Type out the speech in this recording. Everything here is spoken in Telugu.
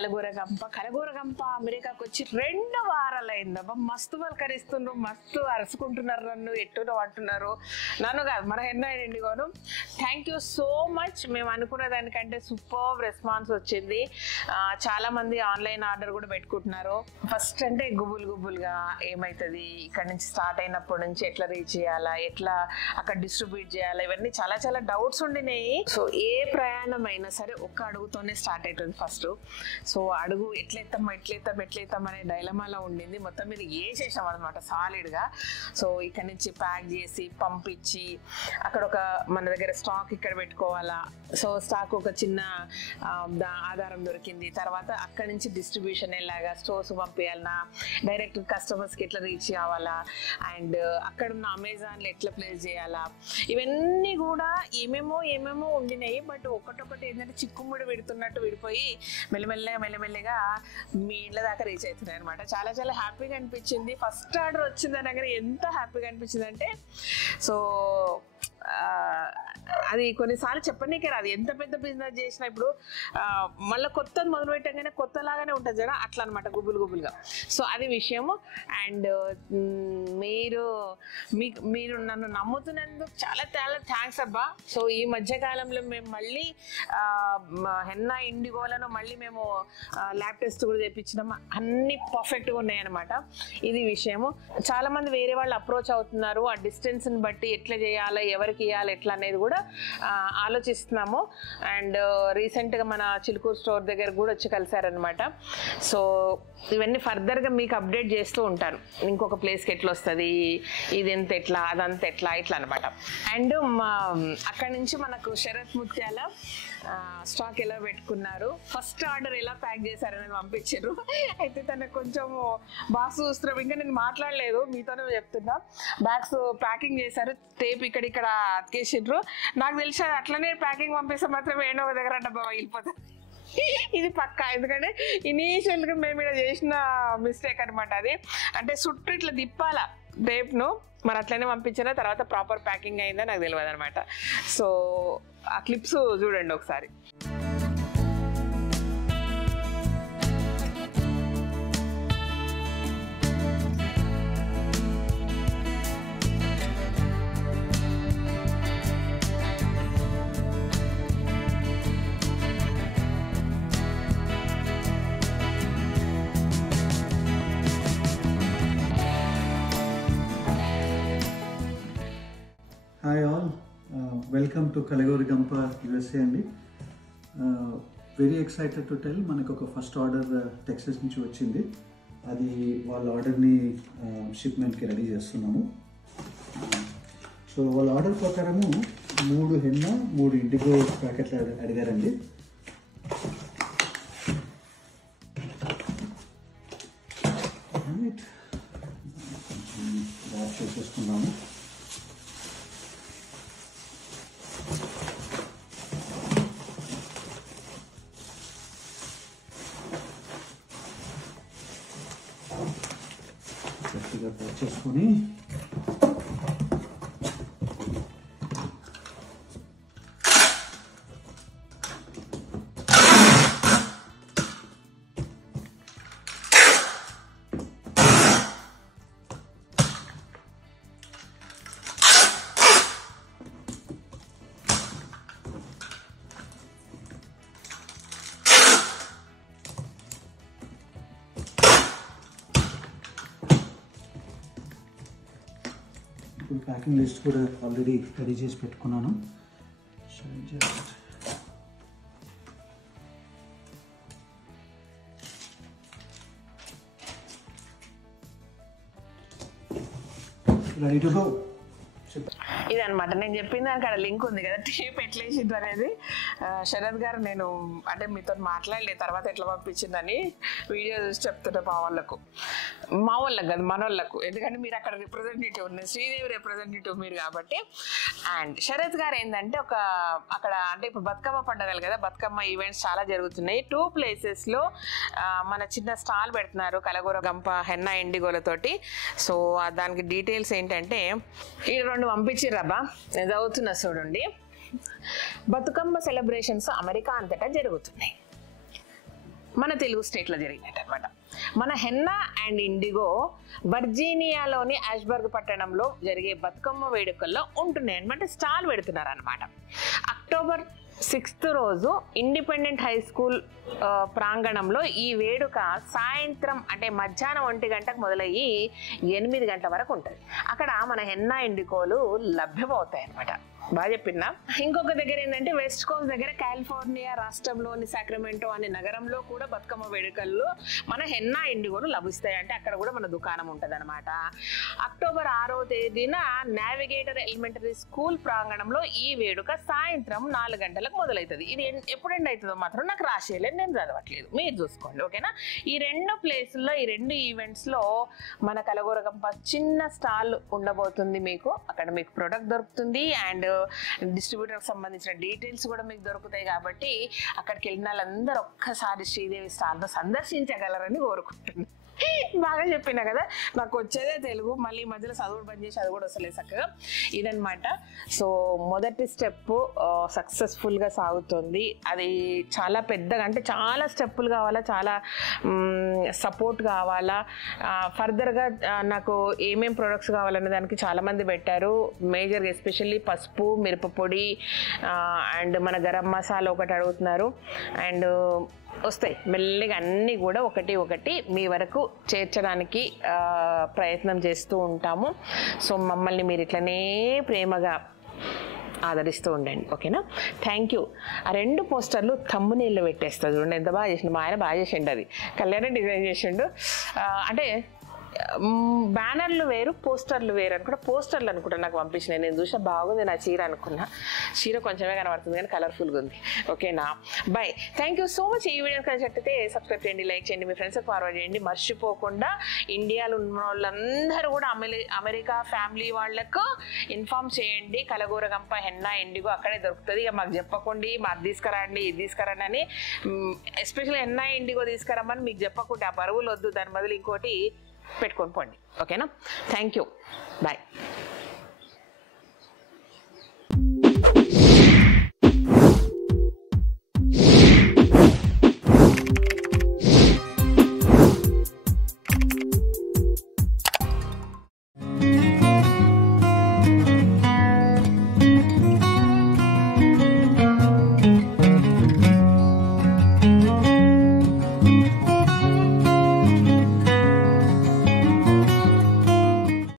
కలగూరగంప అమెరికాకు వచ్చి 2 వారాలైందబ్బా. మస్తు పలకరిస్తున్నారు, మస్తు అరుచుకుంటున్నారు, నన్ను ఎట్టునో అంటున్నారు. నన్ను కాదు, మన హెన్నా ఇండిగోను. Thank you so much. మేము అనుకున్న దానికంటే సూపర్ రెస్పాన్స్ వచ్చింది. చాలా మంది ఆన్లైన్ ఆర్డర్ కూడా పెట్టుకుంటున్నారు. ఫస్ట్ అంటే గుబులుగా ఏమవుతుంది, ఇక్కడ నుంచి స్టార్ట్ అయినప్పటి నుంచి ఎట్లా రీచ్ చేయాలా, ఎట్లా అక్కడ డిస్ట్రిబ్యూట్ చేయాలా, ఇవన్నీ చాలా చాలా డౌట్స్ ఉండినాయి. సో ఏ ప్రయాణం అయినా సరే ఒక్క అడుగుతోనే స్టార్ట్ అవుతుంది ఫస్ట్. సో అడుగు ఎట్లెత్తాం అనే డైలమాలో ఉండింది. మొత్తం మీద వేసేసాం అనమాట సాలిడ్గా. సో ఇక్కడ నుంచి ప్యాక్ చేసి పంపించి అక్కడ ఒక మన దగ్గర స్టాక్ ఇక్కడ పెట్టుకోవాలా. సో స్టాక్ ఒక చిన్న ఆధారం దొరికింది. తర్వాత అక్కడ నుంచి డిస్ట్రిబ్యూషన్ ఎలాగా, స్టోర్స్ పంపించాలన్నా, డైరెక్ట్ కస్టమర్స్కి ఎట్లా రీచ్ కావాలా, అండ్ అక్కడ ఉన్న అమెజాన్లో ఎట్లా ప్లేస్ చేయాలా, ఇవన్నీ కూడా ఏమేమో ఉండినాయి. బట్ ఒకటొకటి ఏంటంటే చిక్కుముడి విడుతున్నట్టు విడిపోయి మెల్లమెల్లగా మీ ఇళ్ళ దాకా రీచ్ అవుతున్నాయి అనమాట. చాలా చాలా హ్యాపీగా అనిపించింది. ఫస్ట్ ఆర్డర్ వచ్చింది అనగానే ఎంత హ్యాపీగా అనిపించింది అంటే, సో అది కొన్నిసార్లు చెప్పనీకే రాదు. ఎంత పెద్ద బిజినెస్ చేసినా ఇప్పుడు మళ్ళీ కొత్తది మొదలు పెట్టగానే కొత్తలాగానే ఉంటుంది కదా, అట్లా అనమాట గుబులుగా. సో అది విషయము. అండ్ మీరు నన్ను నమ్ముతున్నందుకు చాలా చాలా థ్యాంక్స్ అబ్బా. సో ఈ మధ్యకాలంలో మేము మళ్ళీ హెన్నా ఇండిగోలను మళ్ళీ మేము ల్యాబ్ టెస్ట్ కూడా చేయించినాము. అన్ని పర్ఫెక్ట్గా ఉన్నాయి అనమాట. ఇది విషయము. చాలా మంది వేరే వాళ్ళు అప్రోచ్ అవుతున్నారు. ఆ డిస్టెన్స్ని బట్టి ఎట్లా చేయాలి, ఎవరికి ఇవ్వాలి, ఎట్లా అనేది కూడా ఆలోచిస్తున్నాము. అండ్ రీసెంట్గా మన చిలుకూరు స్టోర్ దగ్గర కూడా వచ్చి కలిసారనమాట. సో ఇవన్నీ ఫర్దర్గా మీకు అప్డేట్ చేస్తూ ఉంటాను. ఇంకొక ప్లేస్కి ఎట్లా వస్తుంది, ఇది ఎంత ఎట్లా, అదంతా ఎట్లా, ఇట్లా అనమాట. అండ్ అక్కడి నుంచి మనకు శరత్ ముత్యాల స్టాక్ ఎలా పెట్టుకున్నారు, ఫస్ట్ ఆర్డర్ ఎలా ప్యాక్ చేశారనేది పంపించారు. అయితే తనకు కొంచెం బాక్స్ చూస్తున్నాం, ఇంకా నేను మాట్లాడలేదు, మీతోనే చెప్తున్నా. బ్యాగ్స్ ప్యాకింగ్ చేశారు, టేప్ ఇక్కడ అతికేసిండ్రు. నాకు తెలిసి అట్లనే ప్యాకింగ్ పంపిస్తే మాత్రం ఏడో దగ్గర డబ్బా వెళ్ళిపోతుంది. ఇది పక్కా, ఎందుకంటే ఇనీషియల్గా మేము ఇక్కడ చేసిన మిస్టేక్ అనమాట. అది అంటే చుట్టూ ఇట్లా తిప్పాలా టేప్ను, మరి అట్లనే పంపించినా తర్వాత ప్రాపర్ ప్యాకింగ్ అయిందా నాకు తెలియదు అనమాట. సో ఆ క్లిప్స్ చూడండి ఒకసారి. Hi all, welcome to Kalagooragampa USA అండి. వెరీ ఎక్సైటెడ్ టు టెల్, మనకు ఒక ఫస్ట్ ఆర్డర్ టెక్సస్ నుంచి వచ్చింది. అది వాళ్ళ ఆర్డర్ని షిప్మెంట్కి రెడీ చేస్తున్నాము. సో వాళ్ళ ఆర్డర్ ప్రకారము 3 హెన్నా 3 ఇండిగో ప్యాకెట్లు అడిగారండి. ర్యాప్ చేసేసుకున్నాము. గట్టిగా ప్యాక్ చేసుకొని ప్యాకింగ్ లిస్ట్ కూడా ఆల్రెడీ రెడీ చేసి పెట్టుకున్నాను. So just ready to go. ఇదనమాట నేను చెప్పింది. అక్కడ లింక్ ఉంది కదా, టేప్ ఎట్లా వేసింది అనేది. శరత్ గారు నేను అంటే మీతో మాట్లాడలేదు, తర్వాత ఎట్లా పంపించిందని వీడియో చూసి చెప్తున్నా మా వాళ్ళకు కాదు మన వాళ్ళకు, ఎందుకంటే మీరు అక్కడ రిప్రజెంటేటివ్ ఉన్నారు, శ్రీదేవి రిప్రజెంటేటివ్ మీరు కాబట్టి. అండ్ శరత్ గారు ఏంటంటే అక్కడ అంటే ఇప్పుడు బతుకమ్మ పండుగలు కదా, బతుకమ్మ ఈవెంట్స్ చాలా జరుగుతున్నాయి. 2 ప్లేసెస్లో మన చిన్న స్టాల్ పెడుతున్నారు కలగూరగంప హెన్నా ఇండిగోలతోటి. సో దానికి డీటెయిల్స్ ఏంటంటే, ఈ 2 పంపించిర్రబ్బా, నేను చదువుతున్నా చూడండి. బతుకమ్మ సెలబ్రేషన్స్ అమెరికా అంతటా జరుగుతున్నాయి. మన తెలుగు స్టేట్లో జరిగినట్టు అనమాట. మన హెన్నా అండ్ ఇండిగో వర్జీనియాలోని ఆష్బర్గ్ పట్టణంలో జరిగే బతుకమ్మ వేడుకల్లో ఉంటున్నాయి అనమాట, స్టాల్ పెడుతున్నారు అనమాట. అక్టోబర్ 6th రోజు ఇండిపెండెంట్ హై స్కూల్ ప్రాంగణంలో ఈ వేడుక సాయంత్రం అంటే మధ్యాహ్నం 1 గంటకు మొదలయ్యి 8 గంటల వరకు ఉంటుంది. అక్కడ మన హెన్నా ఇండిగోలు లభ్యమవుతాయి అనమాట. బాగా చెప్పిందా. ఇంకొక దగ్గర ఏంటంటే వెస్ట్ కోస్ట్ దగ్గర కాలిఫోర్నియా రాష్ట్రంలోని సాక్రమెంటో అనే నగరంలో కూడా బతుకమ్మ వేడుకల్లో మన హెన్నా ఇండిగోలు లభిస్తాయి. అంటే అక్కడ కూడా మన దుకాణం ఉంటుంది అనమాట. అక్టోబర్ 6వ తేదీన నావిగేటర్ ఎలిమెంటరీ స్కూల్ ప్రాంగణంలో ఈ వేడుక సాయంత్రం 4 గంటలకు మొదలవుతుంది. ఇది ఎప్పుడు ఎండ్ అవుతుందో మాత్రం నాకు రాసేయలేదు, నేను చదవట్లేదు, మీరు చూసుకోండి ఓకేనా. ఈ 2 ప్లేసుల్లో ఈ 2 ఈవెంట్స్లో మన కలగూరగంప చిన్న స్టాల్ ఉండబోతుంది. మీకు అక్కడ మీకు ప్రొడక్ట్ దొరుకుతుంది అండ్ డిస్ట్రిబ్యూటర్కి సంబంధించిన డీటెయిల్స్ కూడా మీకు దొరుకుతాయి. కాబట్టి అక్కడికి వెళ్ళిన వాళ్ళందరూ ఒక్కసారి శ్రీదేవి స్టాల్ను సందర్శించగలరని కోరుకుంటున్నాను. బాగా చెప్పినా కదా, నాకు వచ్చేదే తెలుగు, మళ్ళీ మధ్యలో చదువు బంద్ చేసి అది కూడా వస్తలేదు చక్కగా. ఇదనమాట. సో మొదటి స్టెప్ సక్సెస్ఫుల్గా సాగుతుంది. అది చాలా పెద్దగా అంటే చాలా స్టెప్పులు కావాలా, చాలా సపోర్ట్ కావాలా. ఫర్దర్గా నాకు ఏమేం ప్రొడక్ట్స్ కావాలనే దానికి చాలామంది పెట్టారు. మేజర్గా ఎస్పెషల్లీ పసుపు, మిరపపొడి అండ్ మన గరం మసాలా ఒకటి అడుగుతున్నారు. అండ్ వస్తాయి మెల్లిగా అన్నీ కూడా ఒకటి మీ వరకు చేర్చడానికి ప్రయత్నం చేస్తూ ఉంటాము. సో మమ్మల్ని మీరు ఇట్లనే ప్రేమగా ఆదరిస్తూ ఉండండి ఓకేనా. Thank you. ఆ 2 పోస్టర్లు తమ్మునీళ్ళు పెట్టేస్తుంది చూడండి, ఎంత బాగా చేసిండు మా ఆయన, బాగా చేసిండు. అది కళ్యాణ్ డిజైన్ చేసిండు. అంటే బ్యానర్లు వేరు పోస్టర్లు వేరు అనుకుంటా, పోస్టర్లు అనుకుంటా నాకు పంపించిన, నేను చూసిన బాగుంది నా చీర అనుకున్నా. చీర కొంచెమే కనబడుతుంది కానీ కలర్ఫుల్గా ఉంది ఓకేనా. By. Thank you so much. ఈ వీడియో నచ్చితే సబ్స్క్రైబ్ చేయండి, లైక్ చేయండి, మీ ఫ్రెండ్స్కి ఫార్వర్డ్ చేయండి. మర్చిపోకుండా ఇండియాలో ఉన్న వాళ్ళందరూ కూడా అమెరికా ఫ్యామిలీ వాళ్ళకు ఇన్ఫార్మ్ చేయండి. కలగూరగంప హెన్నా ఇండిగో అక్కడే దొరుకుతుంది. ఇక మాకు చెప్పకండి మాకు తీసుకురండి ఇది తీసుకురండి అని, ఎస్పెషల్లీ హెన్నా ఇండిగో తీసుకురమ్మని మీకు చెప్పకుండా ఆ పరువులు వద్దు, దాని బదులు ఇంకోటి పెట్టుకొని పోండి ఓకేనా. Thank you. బాయ్.